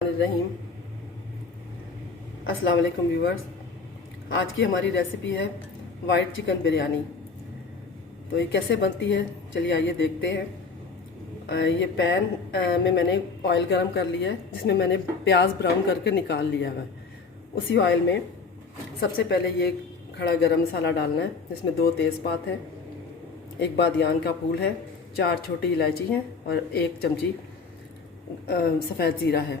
रहीम। अस्सलाम वालेकुम व्यूवर्स। आज की हमारी रेसिपी है वाइट चिकन बिरयानी। तो ये कैसे बनती है, चलिए आइए देखते हैं। ये पैन में मैंने ऑयल गरम कर लिया है, जिसमें मैंने प्याज ब्राउन करके निकाल लिया है। उसी ऑयल में सबसे पहले ये खड़ा गरम मसाला डालना है, जिसमें 2 तेज़पात हैं, 1 बादियान का फूल है, 4 छोटी इलायची हैं और 1 चमची सफ़ेद ज़ीरा है।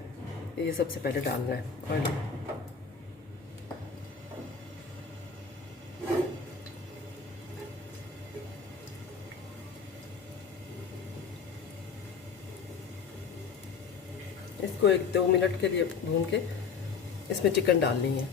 ये सबसे पहले डालना है। और इसको 1-2 मिनट के लिए भून के इसमें चिकन डालनी है।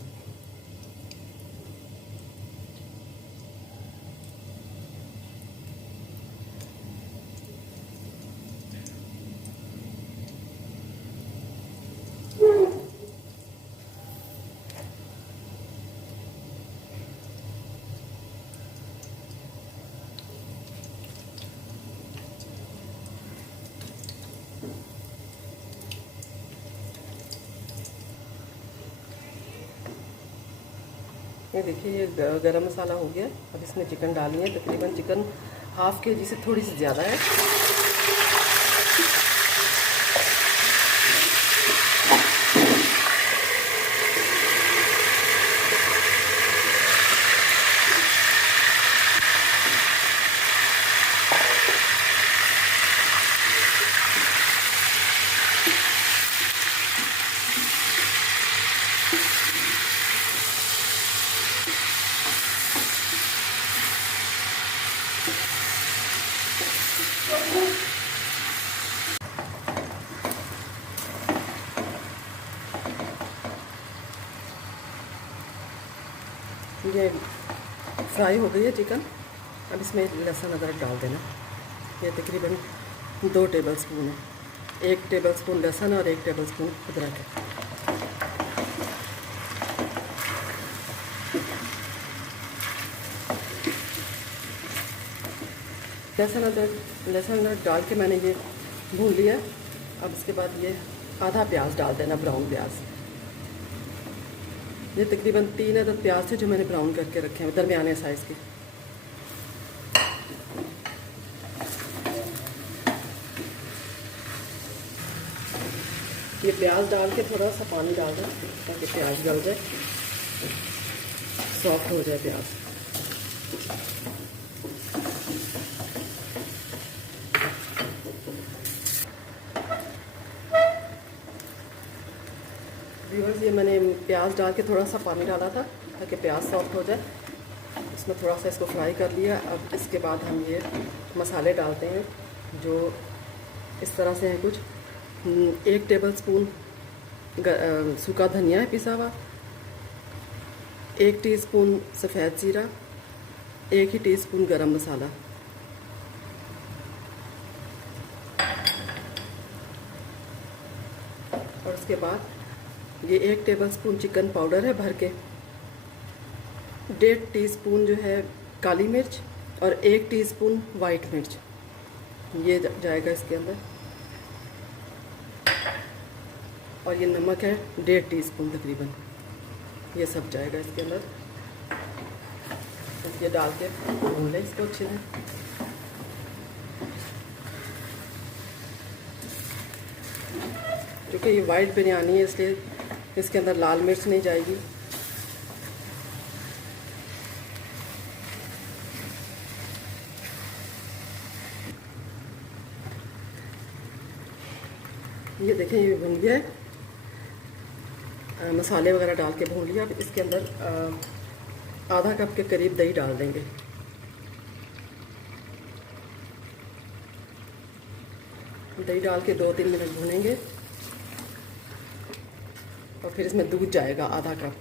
ये देखिए, ये गरम मसाला हो गया। अब इसमें चिकन डालनी है। तकरीबन चिकन ½ kg से थोड़ी सी ज़्यादा है। ये फ्राई हो गई है चिकन। अब इसमें लहसुन अदरक डाल देना। ये तकरीबन 2 टेबलस्पून है। 1 टेबलस्पून लहसुन और 1 टेबलस्पून अदरक है। लहसुन अदरक डाल के मैंने ये भून लिया। अब इसके बाद ये आधा प्याज डाल देना, ब्राउन प्याज। ये तकरीबन 3 अदद प्याज थे जो मैंने ब्राउन करके रखे हैं, दरमियाने साइज़ के। ये प्याज डाल के थोड़ा सा पानी डाल दें ताकि प्याज गल जाए, सॉफ्ट हो जाए प्याज। व्यूअर्स, ये मैंने प्याज डाल के थोड़ा सा पानी डाला था ताकि प्याज सॉफ्ट हो जाए। इसमें थोड़ा सा इसको फ्राई कर लिया। अब इसके बाद हम ये मसाले डालते हैं जो इस तरह से हैं कुछ। 1 टेबलस्पून सूखा धनिया है पिसा हुआ, 1 टीस्पून सफ़ेद ज़ीरा, 1 ही टीस्पून गरम मसाला, और उसके बाद ये 1 टेबलस्पून चिकन पाउडर है भर के, 1.5 टीस्पून जो है काली मिर्च और 1 टीस्पून वाइट मिर्च, ये जाएगा इसके अंदर। और ये नमक है 1.5 टीस्पून तकरीबन, ये सब जाएगा इसके अंदर। ये डाल के भून लें इसको अच्छे से। क्योंकि ये वाइट बिरयानी है इसलिए इसके अंदर लाल मिर्च नहीं जाएगी। ये देखें, ये भून गया है। मसाले वगैरह डाल के भून लिया। अब इसके अंदर आधा कप के करीब दही डाल देंगे। दही डाल के 2-3 मिनट भूनेंगे और फिर इसमें दूध जाएगा आधा कप।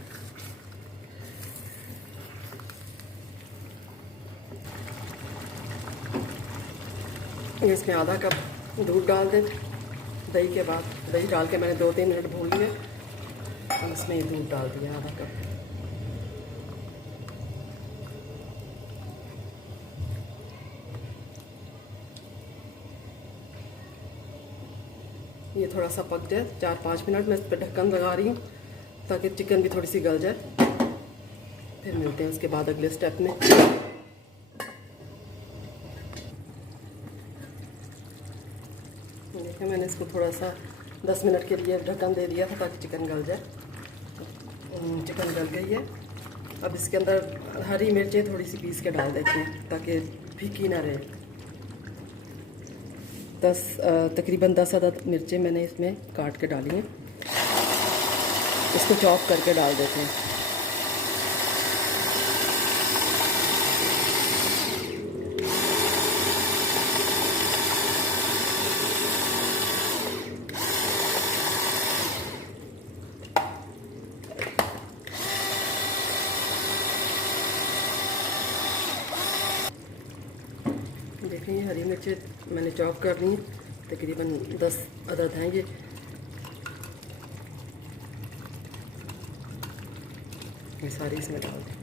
इसमें आधा कप दूध डाल दें दही के बाद। दही डाल के मैंने 2-3 मिनट भून लिए और इसमें दूध डाल दिया आधा कप। ये थोड़ा सा पक जाए 4-5 मिनट। मैं इस पर ढक्कन लगा रही हूँ ताकि चिकन भी थोड़ी सी गल जाए। फिर मिलते हैं उसके बाद अगले स्टेप में। देखिए मैंने इसको थोड़ा सा 10 मिनट के लिए ढक्कन दे दिया था ताकि चिकन गल जाए। चिकन गल गई है। अब इसके अंदर हरी मिर्चें थोड़ी सी पीस के डाल देते हैं ताकि फीकी ना रहे। तकरीबन 10 अदद मिर्चें मैंने इसमें काट के डाली हैं। इसको चॉप करके डाल देते हैं। देखें ये हरी मिर्चें मैंने चॉप कर ली, तकरीबन 10 अदद हैं ये सारी इसमें डाल दें।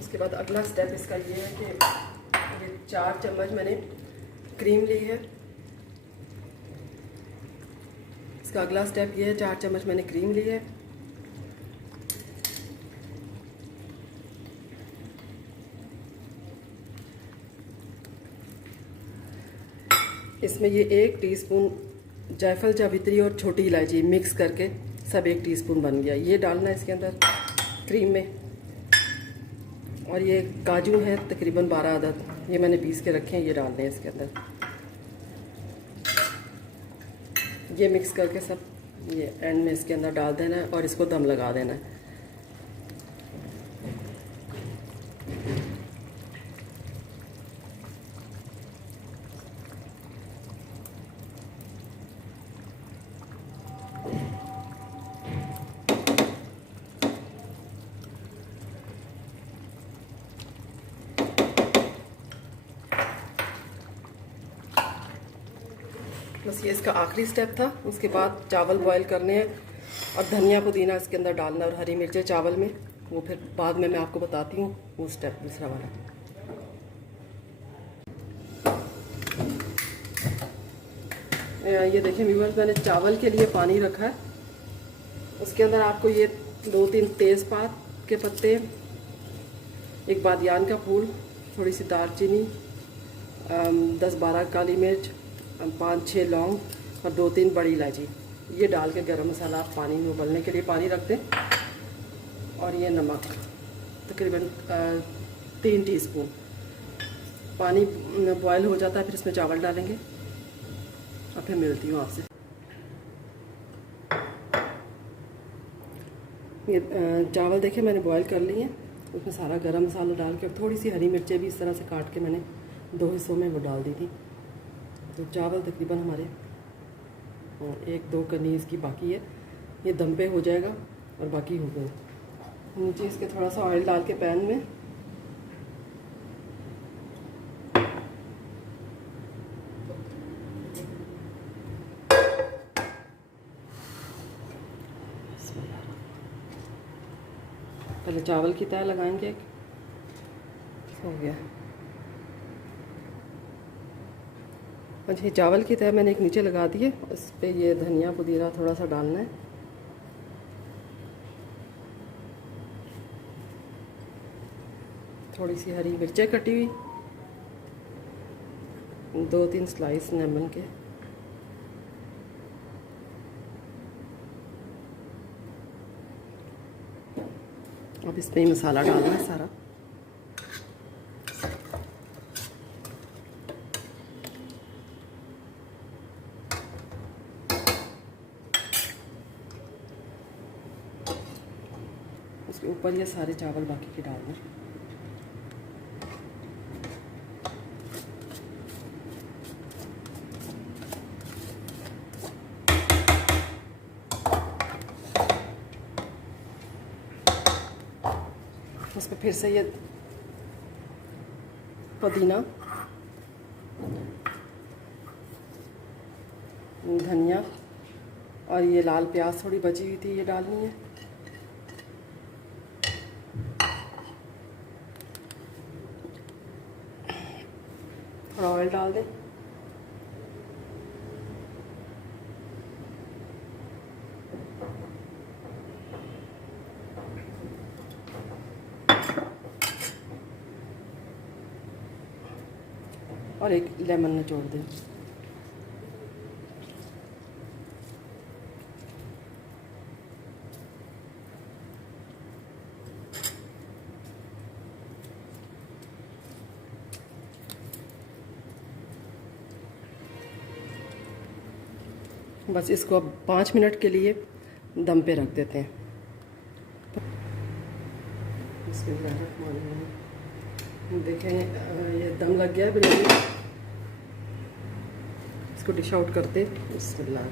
उसके बाद अगला स्टेप इसका ये है कि ये 4 चम्मच मैंने क्रीम ली है। इसका अगला स्टेप ये है, 4 चम्मच मैंने क्रीम ली है। इसमें ये 1 टीस्पून जायफल जावित्री और छोटी इलायची मिक्स करके सब 1 टीस्पून बन गया। ये डालना है इसके अंदर क्रीम में। और ये काजू है तकरीबन 12 अदद, ये मैंने पीस के रखे हैं, ये डालने हैं इसके अंदर। ये मिक्स करके सब ये एंड में इसके अंदर डाल देना है और इसको दम लगा देना है। बस ये इसका आखिरी स्टेप था। उसके बाद चावल बॉईल करने हैं और धनिया पुदीना इसके अंदर डालना और हरी मिर्चें चावल में, वो फिर बाद में मैं आपको बताती हूँ वो स्टेप दूसरा वाला। ये देखिए व्यूअर्स, मैंने चावल के लिए पानी रखा है। उसके अंदर आपको ये 2-3 तेज़पात के पत्ते, 1 बादियान का फूल, थोड़ी सी दालचीनी, 10-12 काली मिर्च, 5-6 लौंग और 2-3 बड़ी इलायची, ये डाल के गरम मसाला आप पानी में उबलने के लिए पानी रख दें। और ये नमक तकरीबन 3 टीस्पून। पानी बॉयल हो जाता है, फिर इसमें चावल डालेंगे और फिर मिलती हूँ आपसे। ये चावल देखिए मैंने बॉयल कर लिए हैं। उसमें सारा गरम मसाला डाल के और थोड़ी सी हरी मिर्चें भी इस तरह से काट के मैंने 2 हिस्सों में वो डाल दी थी। तो चावल तकरीबन हमारे 1-2 कनीज़ की बाकी है, ये दम पे हो जाएगा और बाकी हो गए। नीचे इसके थोड़ा सा ऑयल डाल के पैन में पहले चावल की तह लगाएंगे। हो गया। अच्छा, चावल की तह मैंने एक नीचे लगा दी है, उस पर ये धनिया पुदीना थोड़ा सा डालना है। थोड़ी सी हरी मिर्चें कटी हुई, 2-3 स्लाइस लेमन के, अब इसमें मसाला डालना है सारा। उसके ऊपर ये सारे चावल बाकी के डालना। उसमें फिर से ये पुदीना, धनिया और ये लाल प्याज थोड़ी बची हुई थी, ये डालनी है। थोड़ा ऑयल डाल दें। और एक लेमन निचोड़ दें। बस इसको अब 5 मिनट के लिए दम पे रख देते हैं। देखें ये दम लग गया है बिरयानी। इसको डिश आउट करते। बिस्मिल्लाह।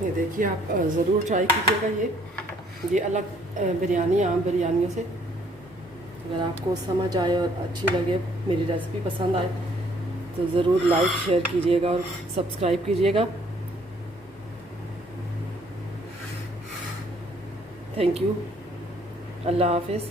ये देखिए, आप ज़रूर ट्राई कीजिएगा। ये अलग बिरयानी आम बिरयानियों से। अगर आपको समझ आए और अच्छी लगे, मेरी रेसिपी पसंद आए, तो ज़रूर लाइक शेयर कीजिएगा और सब्सक्राइब कीजिएगा। Thank you. अल्लाह हाफिज़।